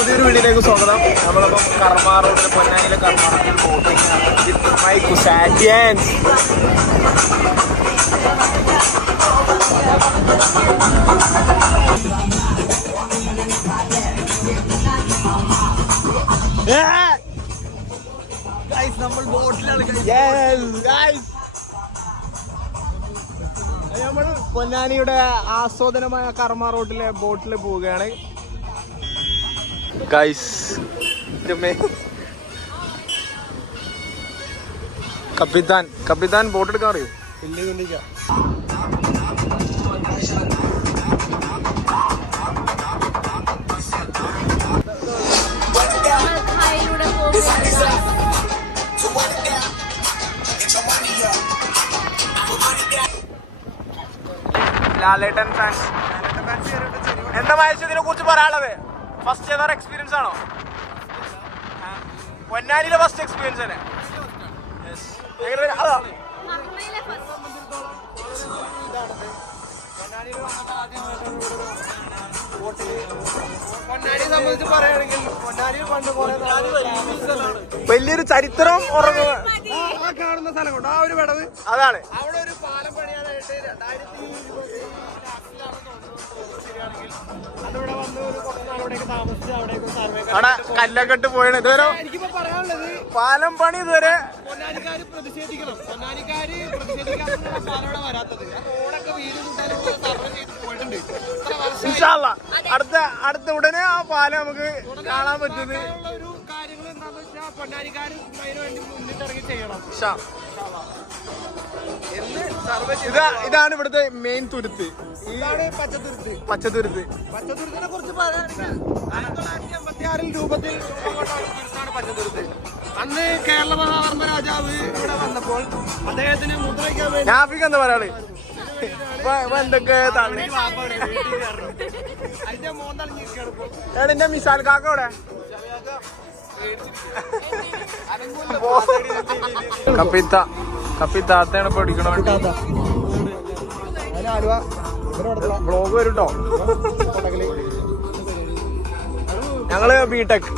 പുതിയൊരു വീഡിയോയിലേക്ക് സ്വാഗതം. നമ്മളിപ്പം കർമ്മ റോഡിൽ പൊന്നാനിയിലെ കർമ്മ റോഡിൽ ബോട്ടിംഗ് മൈ കുസാറ്റിയൻസ്. നമ്മൾ ബോട്ടിലാണ്. നമ്മൾ പൊന്നാനിയുടെ ആസ്വാദനമായ കർമ്മ റോഡിലെ ബോട്ടിൽ പോവുകയാണ് ഗൈസ്. കപ്പിത്താൻ ബോട്ട് എടുക്കാൻ അറിയോ? ഇല്ല. ലാലേട്ടൻ ഫാൻസ് എന്താ മഹേഷ് ഇതിനെ കുറിച്ച് പറയാനുള്ളത്? ഫസ്റ്റ് ഏതാ എക്സ്പീരിയൻസ് ആണോ? പൊന്നാനിയിലെ ഫസ്റ്റ് എക്സ്പീരിയൻസ് തന്നെ. വലിയൊരു ചരിത്രം ഉറങ്ങുക കാണുന്ന സ്ഥലം കൊണ്ട് ആ ഒരു വിടവ് അതാണ്. അവിടെ ഒരു പാലം പണിയാനായിട്ട് 2020 അവിടെ കല്ലൊക്കെ പോയാണ്. ഇതുവരെ എനിക്കിപ്പോ പറയാനുള്ളത് പാലം പണി ഇതുവരെ പൊന്നാനിക്കാര് പ്രതിഷേധിക്കണം. പൊന്നാനിക്കാര് പ്രതിഷേധിക്കാതെ പാലം വരാത്തത് റോഡൊക്കെ വീട് പോയിട്ടുണ്ട്. അടുത്ത ഉടനെ ആ പാലം നമുക്ക് കാണാൻ പറ്റുന്നത് ഒരു കാര്യങ്ങൾ എന്താണെന്ന് വെച്ചാൽ പൊന്നാനിക്കാര് അതിനു വേണ്ടി മുന്നിട്ടിറങ്ങി ചെയ്യണം. ഇതാണ് ഇവിടുത്തെ മെയിൻ തുരുത്ത്. പച്ചത്തുരുത്തിനെ കുറിച്ച് പറയുകയാണെങ്കിൽ 1956 രൂപത്തിൽ തുരുത്താണ് പച്ചത്തുരുത്ത്. അന്ന് കേരള മഹാവർമ്മ രാജാവ് ഇവിടെ വന്നപ്പോൾ അദ്ദേഹത്തിന് മുദ്രയ്ക്കാൻ വേണ്ടി എന്താ പറയാള് എന്തൊക്കെ അതിന്റെ മോന്തളിഞ്ഞിരിക്കുകയാണ്. മിസാൽ കാക്ക ഇവിടെ കപ്പിത്താത്താണ് ഇപ്പൊ പഠിക്കണോ? ബ്ലോഗ് വരും കേട്ടോ. ഞങ്ങള് ബിടെക്